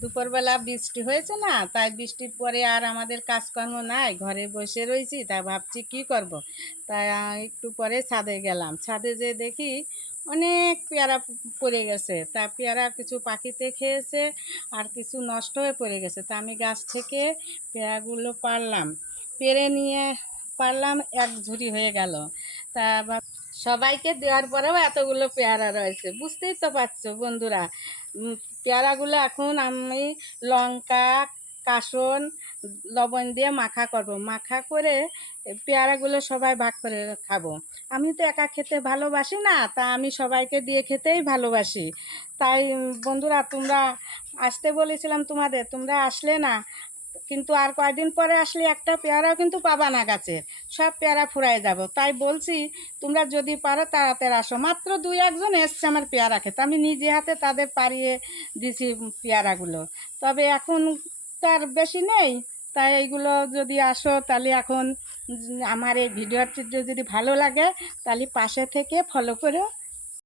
দুপুরবেলা বৃষ্টি হয়েছে না, তাই বৃষ্টির পরে আর আমাদের কাজকর্ম নাই, ঘরে বসে রয়েছি। তাই ভাবছি কি করব। তাই একটু পরে ছাদে গেলাম। ছাদে যেয়ে দেখি অনেক পেয়ারা পড়ে গেছে। তা পেয়ারা কিছু পাখিতে খেয়েছে, আর কিছু নষ্ট হয়ে পড়ে গেছে। তা আমি গাছ থেকে পেয়ারাগুলো পারলাম, পেরে নিয়ে পারলাম, এক ঝুড়ি হয়ে গেল। তা সবাইকে দেওয়ার পরেও এতগুলো পেয়ারা রয়েছে, বুঝতেই তো পারছো বন্ধুরা। পেয়ারাগুলো এখন আমি লঙ্কা, কাসন, লবণ দিয়ে মাখা করব। মাখা করে পেয়ারাগুলো সবাই ভাগ করে খাবো। আমি তো একা খেতে ভালোবাসি না, তা আমি সবাইকে দিয়ে খেতেই ভালোবাসি। তাই বন্ধুরা, তোমরা আসতে বলেছিলাম তোমাদের, তোমরা আসলে না। কিন্তু আর কয়দিন পরে আসলে একটা পেয়ারাও কিন্তু পাবা না গাছের, সব পেয়ারা ফুরায় যাব। তাই বলছি, তোমরা যদি পারো তাড়াতাড়ি আসো। মাত্র দুই একজন এসছে আমার পেয়ারা খেতে, আমি নিজে হাতে তাদের পাড়িয়ে দিছি পেয়ারাগুলো। তবে এখন তার বেশি নেই। তাই এইগুলো যদি আসো তাহলে এখন আমার এই ভিডিওটি যদি ভালো লাগে তাহলে পাশে থেকে ফলো করে